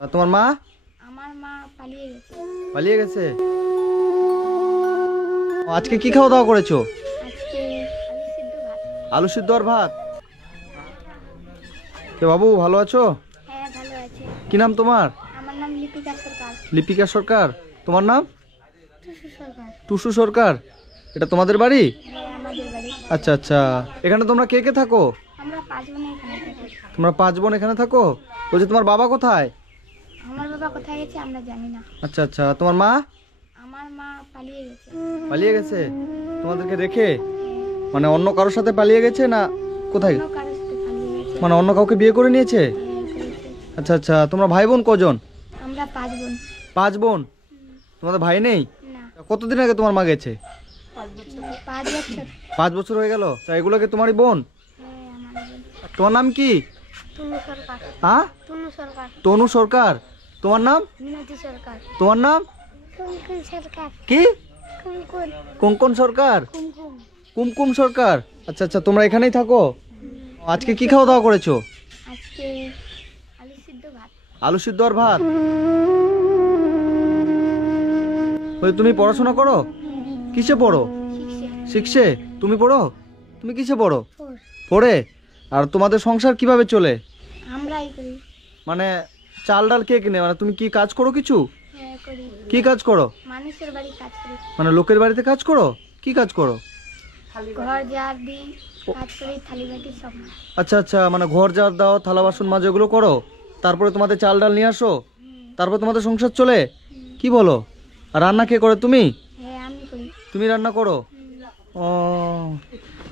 আর তোমার মা? আমার মা পালিয়ে গেছে। পালিয়ে গেছে। আজকে কি খাওয়া দাওয়া করেছো? আজকে আলু সিদ্ধ ভাত। আলু সিদ্ধ আর ভাত। কে বাবু, ভালো আছো? হ্যাঁ, ভালো আছে। কি নাম তোমার? আমার নাম লিপিকা সরকার। লিপিকা সরকার। তোমার নাম? টুসু সরকার। টুসু সরকার। এটা তোমাদের বাড়ি? হ্যাঁ, আমাদের বাড়ি। আচ্ছা আচ্ছা। এখানে তোমরা কে কে থাকো? আমরা 5 বোন এখানে থাকি। তোমরা 5 বোন এখানে থাকো? বলছি তোমার বাবা কোথায়? আমার বাবা কোথায় গেছে আমরা জানি না। আচ্ছা আচ্ছা। তোমার মা? আমার মা পালিয়ে গেছে। পালিয়ে গেছে তোমাদেরকে রেখে? মানে অন্য কারোর সাথে পালিয়ে গেছে না কোথায়? অন্য কারোর সাথে পালিয়ে গেছে। মানে অন্য কাউকে বিয়ে করে নিয়েছে? হ্যাঁ, করেছে। আচ্ছা আচ্ছা। তোমরা ভাই বোন কজন? আমরা 5 বোন। 5 বোন। তোমাদের ভাই নেই? না, কতদিন আগে তোমার মা গেছে? 5 বছর। 5 বছর হয়ে গেল। তা এগুলোকে তোমারই বোন? হ্যাঁ, আমার বোন। তোমার নাম কি? টুনু সরকার। হ্যাঁ, টুনু সরকার। তনু সরকার। তোমার নাম? মিনতি সরকার। তোমার নাম কুমকুম সরকার। কি? কুমকুম। কোন সরকার? কুমকুম। কুমকুম সরকার। আচ্ছা আচ্ছা। তোমরা এখানেই থাকো? আজকে কি খাওয়া দাওয়া করেছো? আজকে আলু সিদ্ধ ভাত। আলু সিদ্ধ আর ভাত। ওই তুমি পড়াশোনা করো? কিসে পড়ো? শিখছে। 6-এ। তুমি পড়ো? তুমি কিসে পড়ো? 4। 4-এ। আর তোমাদের সংসার কিভাবে চলে? আমরাই করি। মানে চাল ডাল কে কিনে? মানে তুমি কি কাজ করো কিছু? হ্যাঁ, করি। কি কাজ করো? মানুষের বাড়ি কাজ করি। মানে লোকের বাড়িতে কাজ করো? কি কাজ করো? ঘর ঝাড় দিই, কাজ করি, থালি বাটি সব। আচ্ছা আচ্ছা। মানে ঘর ঝাড় দাও, থালা বাসন মাজো, এগুলো করো? তারপরে তোমাদের চাল ডাল নিয়ে আসো? তারপর তোমাদের সংসার চলে? কি বলো? আর রান্না কে করে? তুমি? হ্যাঁ, আমি করি। তুমি রান্না করো? ও,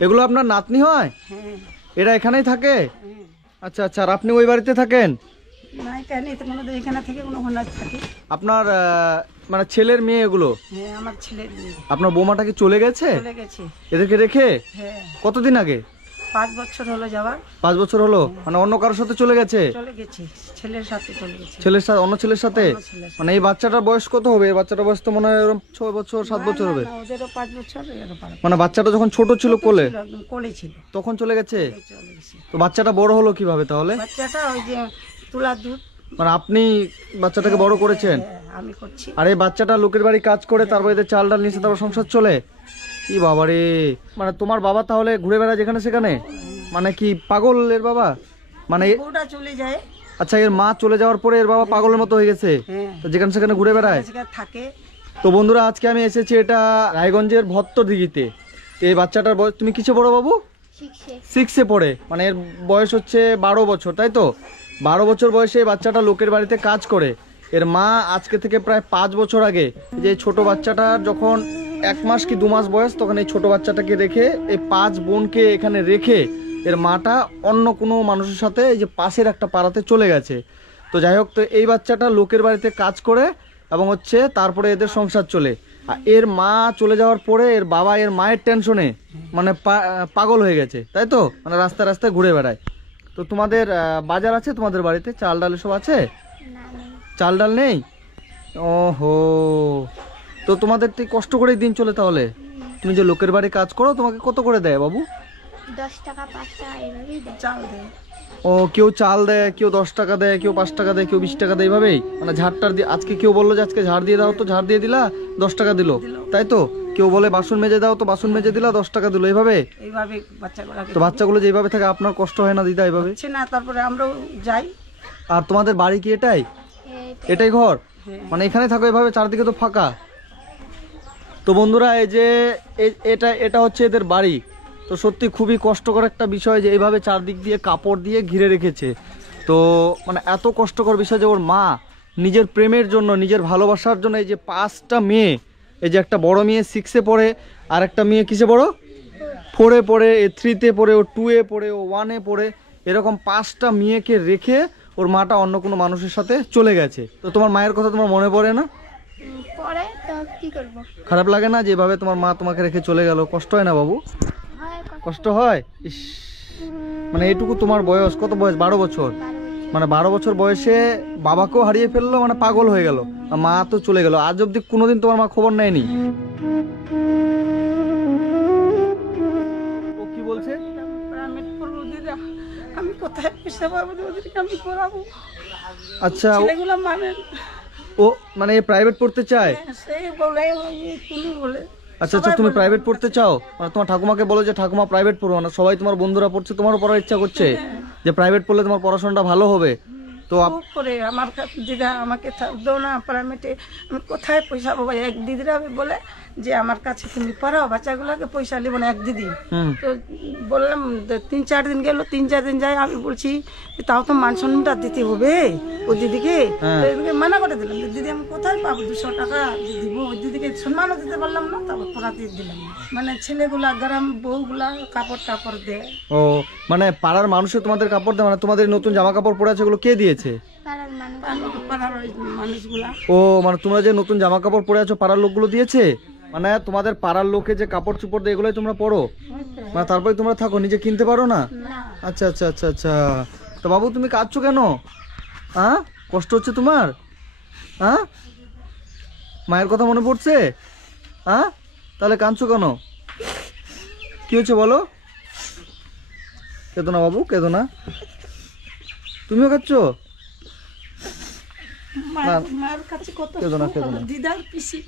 এগুলো আপনার নাতনি হয়? হ্যাঁ, এরা এখানেই থাকে? হ্যাঁ। আচ্ছা আচ্ছা। আর আপনি ওই বাড়িতে থাকেন? না, এখানে তো কোনো এখানে থেকে কোনো ঘন্টা থাকে। আপনার মানে ছেলের মেয়ে এগুলো? হ্যাঁ, আমার ছেলের মেয়ে আপনার বৌমাটা কি চলে গেছে চলে গেছে। এদেরকে রেখে? হ্যাঁ, কতদিন আগে? 5 বছর হলো যাওয়ার। 5 বছর হলো। মানে অন্য কারোর সাথে চলে গেছে? চলে গেছে, ছেলের সাথে চলে গেছে। ছেলের সাথে? অন্য ছেলের সাথে? অন্য ছেলের সাথে। মানে এই বাচ্চাটার বয়স কত হবে? এই বাচ্চাটার বয়স তো মনে হয় এরকম 6 বছর 7 বছর হবে। না, ওদেরও 5 বছর এরকম পার। মানে বাচ্চাটা যখন ছোট ছিল কোলে, ছিল, একদম কোলে ছিল। তখন চলে গেছে? চলে গেছে। তো বাচ্চাটা বড় হলো কিভাবে তাহলে? বাচ্চাটা ওই যে তুলা দুধ। মানে আপনি বাচ্চাটাকে বড় করেছেন? হ্যাঁ, আমি করছি। আর এই বাচ্চাটা লোকের বাড়ি কাজ করে, তারপর এদের চাল ডাল নিচে, তারপর সংসার চলে? কি বাবারে। মানে তোমার বাবা তাহলে ঘুরে বেড়ায় যেখানে সেখানে? মানে কি পাগল এর বাবা? মানে বউটা চলে যায়। আচ্ছা, এর মা চলে যাওয়ার পরে এর বাবা পাগলের মতো হয়ে গেছে? হ্যাঁ, তো যেখানে সেখানে ঘুরে বেড়ায়? সেখানে থাকে। তো বন্ধুরা, আজকে আমি এসেছি এটা রায়গঞ্জের ভট্টদিঘিতে। তো এই বাচ্চাটার বয়স, তুমি কিসে পড়ো বাবু? শিখছে। 6-এ পড়ে। মানে এর বয়স হচ্ছে 12 বছর, তাই তো? 12 বছর বয়সে এই বাচ্চাটা লোকের বাড়িতে কাজ করে। এর মা আজকে থেকে প্রায় 5 বছর আগে, যে ছোট বাচ্চাটার যখন 1 মাস কি 2 মাস বয়স, তখন এই ছোট বাচ্চাটাকে রেখে, এই 5 বোনকে এখানে রেখে এর মাটা অন্য কোনো মানুষের সাথে এই যে পাশের একটা পাড়াতে চলে গেছে। তো যাই হোক, তো এই বাচ্চাটা লোকের বাড়িতে কাজ করে এবং হচ্ছে তারপরে এদের সংসার চলে। আর এর মা চলে যাওয়ার পরে এর বাবা এর মায়ের টেনশনে মানে পাগল হয়ে গেছে, তাই তো? মানে রাস্তায় রাস্তায় ঘুরে বেড়ায়। তো তোমাদের বাজার আছে তোমাদের বাড়িতে? চাল ডাল এসব আছে? না, নেই। চাল ডাল নেই? ওহো। তো তোমাদের তো কষ্ট করেই দিন চলে তাহলে? তুমি যে লোকের বাড়ি কাজ করো, তোমাকে কত করে দেয় বাবু? 10 টাকা 5 টাকা এভাবেই দেয়। চাল দেয়। ও, কেউ চাল দেয়, কেউ 10 টাকা দেয়, কেউ 5 টাকা দেয়, কেউ 20 টাকা দেয়, এইভাবেই? মানে ঝাড়টার দিয়ে, আজকে কেউ বললো যে আজকে ঝাড় দিয়ে দাও, তো ঝাড় দিয়ে দিলা, 10 টাকা দিল, তাই তো? কেউ বলে বাসন মেজে দাও, তো বাসন মেজে দিলা, 10 টাকা দিল, এইভাবে? এইভাবে বাচ্চাগুলোকে তো বাচ্চাগুলো যেভাবে থাকে, আপনার কষ্ট হয় না দিদা এইভাবে? হচ্ছে না, তারপরে আমরাও যাই। আর তোমাদের বাড়ি কি এটাই? হ্যাঁ, এটাই ঘর? হ্যাঁ। মানে এখানে থাকো এভাবে? চারদিকে তো ফাঁকা। তো বন্ধুরা, এই যে এটা হচ্ছে এদের বাড়ি। তো সত্যি খুবই কষ্টকর একটা বিষয় যে এইভাবে চারদিক দিয়ে কাপড় দিয়ে ঘিরে রেখেছে। তো মানে এত কষ্টকর বিষয় যে ওর মা নিজের প্রেমের জন্য, নিজের ভালোবাসার জন্য, এই যে 5টা মেয়ে, এই যে একটা বড় মেয়ে 6-এ পড়ে, আর একটা মেয়ে কিসে পড়ো? 4-এ পড়ে, 3-তে পড়ে, ও 2-এ পড়ে, ও 1-এ পড়ে, এরকম 5টা মেয়েকে রেখে ওর মাটা অন্য কোনো মানুষের সাথে চলে গেছে। তো তোমার মায়ের কথা তোমার মনে পড়ে না? পরে তো কি করব? খারাপ লাগে না যেভাবে তোমার মা তোমাকে রেখে চলে গেল? কষ্ট হয় না বাবু? হয়, কষ্ট হয়? ইস। মানে এইটুকু তোমার বয়স, কত বয়স? 12 বছর। 12 বছর। মানে 12 বছর বয়সে বাবাকেও হারিয়ে ফেললো, মানে পাগল হয়ে গেল, আর মা তো চলে গেল। আজ অব্দি কোনোদিন তোমার মা খবর নেয়নি? ও কি বলছে? আমি করবো দিদা, আমি কোথায় পয়সা পাবো ওদেরকে আমি করাবো? আচ্ছা ছেলেগুলো মানে ও মানে প্রাইভেট পড়তে চায়? সেই বলে তুমি বলে আচ্ছা আচ্ছা, তুমি প্রাইভেট পড়তে চাও? মানে তোমার ঠাকুমাকে বলো যে ঠাকুমা প্রাইভেট পড়ো না, সবাই তোমার বন্ধুরা পড়ছে, তোমারও পড়ার ইচ্ছা করছে যে প্রাইভেট পড়লে তোমার পড়াশোনাটা ভালো হবে। তো খুব করে আমার কাছে দিদা আমাকে দাও না প্রাইভেটে, আমি কোথায় পয়সা পাবো? এক দিদিরা বলে যে আমার কাছে তুমি পড়াও বাচ্চাগুলোকে, পয়সা নেবো না। এক দিদি তো বললাম 3-4 দিন গেল, 3-4 দিন যাই, আমি বলছি তাও তো মান সম্মানটা দিতে হবে ও দিদিকে। তো এদিকে মানা করে দিলাম, দিদি আমি কোথায় পাবো 200 টাকা দিব? ওই দিদিকে সম্মানও দিতে পারলাম না, তারপর পড়াতে দিলাম না। মানে ছেলেগুলা গ্রাম বউগুলা কাপড় টাপড় দেয়। ও মানে পাড়ার মানুষে তোমাদের কাপড় দেয়? মানে তোমাদের নতুন জামা কাপড় পরে আছে ওগুলো কে দিয়েছে? পাড়ার মানুষ। পাড়ার ওই মানুষগুলা। ও মানে তোমরা যে নতুন জামা কাপড় পরে আছো পাড়ার লোকগুলো দিয়েছে? মানে তোমাদের পাড়ার লোকে যে কাপড় চোপড় দেয় এগুলোই তোমরা পরো? মানে তারপরে তোমরা থাকো, নিজে কিনতে পারো না? আচ্ছা আচ্ছা আচ্ছা আচ্ছা। তো বাবু তুমি কাঁদছো কেন? হ্যাঁ, কষ্ট হচ্ছে তোমার? হ্যাঁ, মায়ের কথা মনে পড়ছে? হ্যাঁ, তাহলে কাঁদছো কেন? কি হয়েছে বলো? কেঁদো না বাবু, কেঁদো না। তুমিও কাঁদছো? মায়ের কাছে কত কেঁদো না, কেঁদো না। দিদার পিসি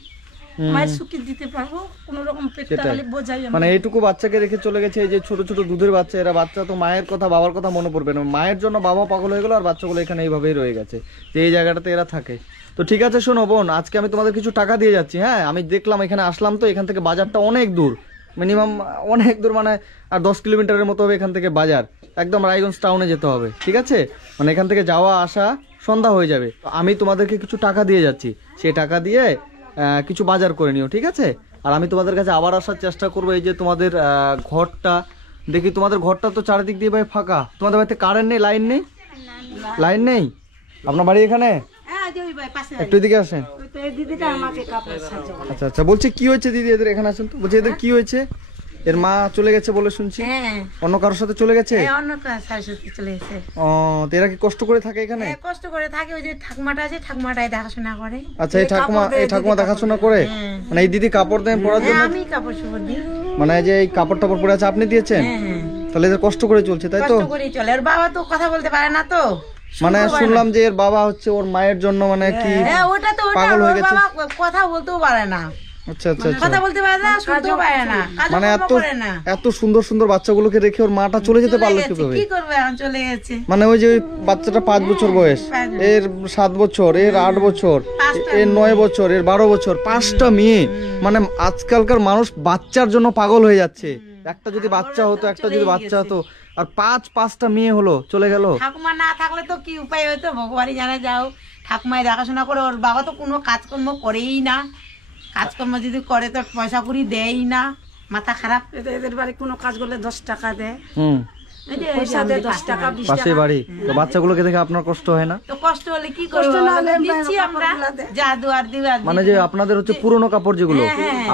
মায়ের সুখী দিতে পারবো, কোন রকম পেটটা খালি বোঝাই। মানে এইটুকু বাচ্চাকে রেখে চলে গেছে, এই যে ছোট ছোট দুধের বাচ্চা, এরা বাচ্চা তো মায়ের কথা বাবার কথা মনে পড়বে না, মায়ের জন্য বাবা পাগল হয়ে গেল, আর বাচ্চাগুলো এখানে এইভাবেই রয়ে গেছে যে এই জায়গাটাতে এরা থাকে। তো ঠিক আছে শোনো বোন, আজকে আমি তোমাদের কিছু টাকা দিয়ে যাচ্ছি। হ্যাঁ, আমি দেখলাম এখানে আসলাম তো, এখান থেকে বাজারটা অনেক দূর, মিনিমাম অনেক দূর, মানে আর 10 কিলোমিটারের মতো হবে এখান থেকে বাজার, একদম রায়গঞ্জ টাউনে যেতে হবে। ঠিক আছে, মানে এখান থেকে যাওয়া আসা সন্ধ্যা হয়ে যাবে। তো আমি তোমাদেরকে কিছু টাকা দিয়ে যাচ্ছি, সেই টাকা দিয়ে কিছু বাজার করে নিও, ঠিক আছে? আর আমি তোমাদের কাছে আবার আসার চেষ্টা করবো। এই যে তোমাদের ঘরটা দেখি, তোমাদের ঘরটা তো চারিদিক দিয়ে ভাই ফাঁকা, তোমাদের বাড়িতে কারেন্ট নেই, লাইন নেই? লাইন নেই? আপনার বাড়ি এখানে? একটু এদিকে আসেন। আচ্ছা আচ্ছা, বলছি কি হয়েছে দিদি এদের? এখানে আসেন তো। বলছি এদের কি হয়েছে? এর মা চলে গেছে বলে শুনছি, অন্য কারোর সাথে চলে গেছে? অন্য কারোর সাথে চলে গেছে। ও, তো এরা কি কষ্ট করে থাকে এখানে? কষ্ট করে থাকে, ওই যে ঠাকুমাটা আছে, ঠাকুমাটাই দেখাশোনা করে। আচ্ছা, এই ঠাকুমা দেখাশোনা করে? মানে এই দিদি কাপড় দেন পরার জন্য? আমি কাপড় চোপড় দিই। মানে যে এই কাপড় টাপড় পরে আছে আপনি দিয়েছেন? তাহলে এদের কষ্ট করে চলছে, তাই তো? কষ্ট করে চলে। আর বাবা তো কথা বলতে পারে না, তো মানে শুনলাম যে এর বাবা হচ্ছে ওর মায়ের জন্য মানে কি ওটা তো পাগল হয়ে গেছে? বাবা কথা বলতেও পারে না। আচ্ছা আচ্ছা আচ্ছা, কথা বলতে পারে না, শুনতেও পারে না, মানে কাজকর্ম করে না। এত সুন্দর সুন্দর বাচ্চাগুলোকে রেখে ওর মাটা চলে যেতে পারলো কিভাবে? কি করবে, এখন চলে গেছে। মানে ওই যে ওই বাচ্চাটা 5 বছর বয়স, এর 7 বছর, এর 8 বছর, এর 9 বছর, এর 12 বছর, 5টা মেয়ে। মানে আজকালকার মানুষ বাচ্চার জন্য পাগল হয়ে যাচ্ছে। একটা যদি বাচ্চা হতো, একটা যদি বাচ্চা হতো, আর 5টা মেয়ে হলো, চলে গেল। ঠাকুমা না থাকলে তো কি উপায় হতো, ভগবানই জানে। যাও, ঠাকুমাই দেখাশোনা করে, ওর বাবা তো কোনো কাজকর্ম করেই না। কাজকর্ম যদি করে তো পয়সা করি দেয়ই না, মাথা খারাপ। এদের বাড়ি কোনো কাজ করলে 10 টাকা দেয়, পয়সা দেয় 10 টাকা, 20 পাশে বাড়ি। তো বাচ্চাগুলোকে দেখে আপনার কষ্ট হয় না? তো কষ্ট হলে কি করবো, দিচ্ছি আমরা, যা দুয়ার দিবার। মানে যে আপনাদের হচ্ছে পুরনো কাপড় যেগুলো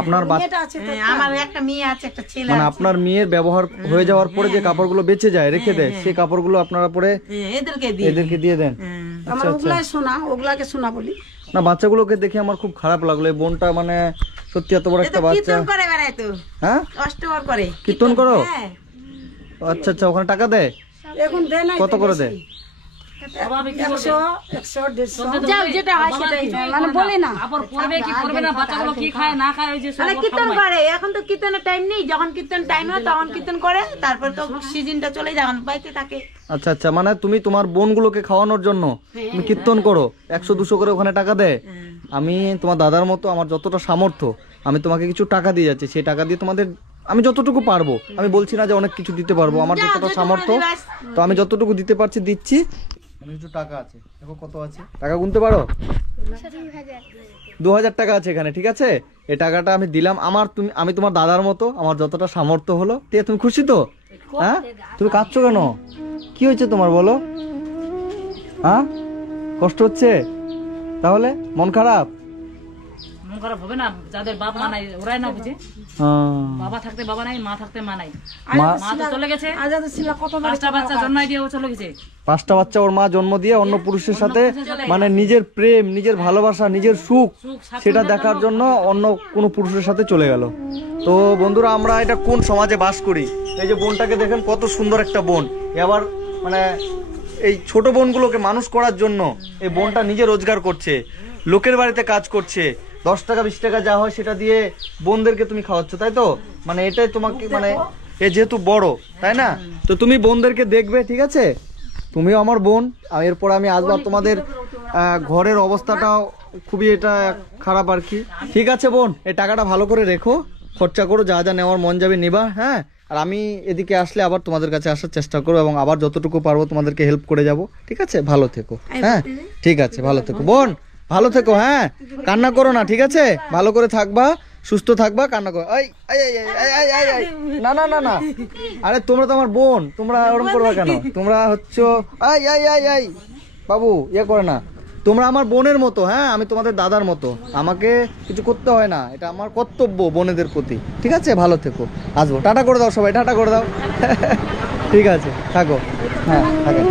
আপনার আমার একটা মেয়ে আছে, একটা ছেলে মানে আপনার মেয়ের ব্যবহার হয়ে যাওয়ার পরে যে কাপড়গুলো বেঁচে যায় রেখে দেয়, সেই কাপড়গুলো আপনারা পরে এদেরকে দিয়ে দেন? আমার ওগুলাই শোনা, ওগুলাকে শোনা বলি না, বাচ্চাগুলোকে দেখে আমার খুব খারাপ লাগলো। এই বোনটা মানে সত্যি এত বড় একটা বাচ্চা। কীর্তন করে বেড়ায় তো। হ্যাঁ, অষ্টমর করে কীর্তন করো? আচ্ছা আচ্ছা, ওখানে টাকা দেয়? এখন দেয় না। কত করে দেয়? 100, 150, যাও যেটা হয় সেটাই, মানে বলে না। কীর্তন করে। এখন তো কীর্তনের টাইম নেই, যখন কীর্তন টাইম হয় তখন কীর্তন করে, তারপর তো সিজনটা চলে যখন বাড়িতে থাকে। আচ্ছা আচ্ছা, মানে তুমি তোমার বোনগুলোকে খাওয়ানোর জন্য তুমি কীর্তন করো, 100-200 করে ওখানে টাকা দেয়। আমি তোমার দাদার মতো, আমার যতটা সামর্থ্য আমি তোমাকে কিছু টাকা দিয়ে যাচ্ছি, সেই টাকা দিয়ে তোমাদের আমি যতটুকু পারবো, আমি বলছি না যে অনেক কিছু দিতে পারবো, আমার যতটা সামর্থ্য, তো আমি যতটুকু দিতে পারছি দিচ্ছি। কিছু টাকা আছে, দেখো কত আছে, টাকা গুনতে পারো? 2000 টাকা আছে এখানে, ঠিক আছে? এই টাকাটা আমি দিলাম, আমি তোমার দাদার মতো, আমার যতটা সামর্থ্য হলো। ঠিক আছে, তুমি খুশি তো? হ্যাঁ, তুমি কাঁদছো কেন? কি হয়েছে তোমার বলো? হ্যাঁ, কষ্ট হচ্ছে? তাহলে মন খারাপ? মন খারাপ হবে না, যাদের বাপ মা নাই ওরাই না বুঝে। বাবা থাকতে বাবা নাই, মা থাকতে মা নাই। মা তো চলে গেছে, 5টা বাচ্চা জন্মাই দিয়ে ও চলে গেছে। 5টা বাচ্চা ওর মা জন্ম দিয়ে অন্য পুরুষের সাথে, মানে নিজের প্রেম, নিজের ভালোবাসা, নিজের সুখ সেটা দেখার জন্য অন্য কোনো পুরুষের সাথে চলে গেল। তো বন্ধুরা, আমরা এটা কোন সমাজে বাস করি? এই যে বোনটাকে দেখেন, কত সুন্দর একটা বোন। আবার মানে এই ছোট বোনগুলোকে মানুষ করার জন্য এই বোনটা নিজে রোজগার করছে, লোকের বাড়িতে কাজ করছে, 10 টাকা 20 টাকা যা হয় সেটা দিয়ে বোনদেরকে তুমি খাওয়াচ্ছ, তাই তো? মানে এটাই তোমাকে, মানে এ যেহেতু বড়, তাই না? তো তুমি বোনদেরকে দেখবে, ঠিক আছে? তুমিও আমার বোন, আর এরপর আমি আসবো। তোমাদের ঘরের অবস্থাটাও খুবই এটা খারাপ আর কি। ঠিক আছে বোন, এই টাকাটা ভালো করে রেখো, খরচা করো, যা যা নেওয়ার মন যাবে নিবা, হ্যাঁ? আর আমি এদিকে আসলে আবার তোমাদের কাছে আসার চেষ্টা করবো এবং আবার যতটুকু পারবো তোমাদেরকে হেল্প করে যাব, ঠিক আছে? ভালো থেকো, হ্যাঁ? ঠিক আছে, ভালো থেকো বোন, ভালো থেকো, হ্যাঁ? কান্না করো না, ঠিক আছে? ভালো করে থাকবা, সুস্থ থাকবা, কান্না করো। না না না না, আরে তোমরা তো আমার বোন, তোমরা ওরকম করবা কেন? তোমরা হচ্ছে বাবু, ইয়ে করে না, তোমরা আমার বোনের মতো, হ্যাঁ? আমি তোমাদের দাদার মতো, আমাকে কিছু করতে হয় না, এটা আমার কর্তব্য বোনেদের প্রতি, ঠিক আছে? ভালো থেকো, আসবো, টাটা করে দাও সবাই, টাটা করে দাও। ঠিক আছে, থাকো, হ্যাঁ থাকো।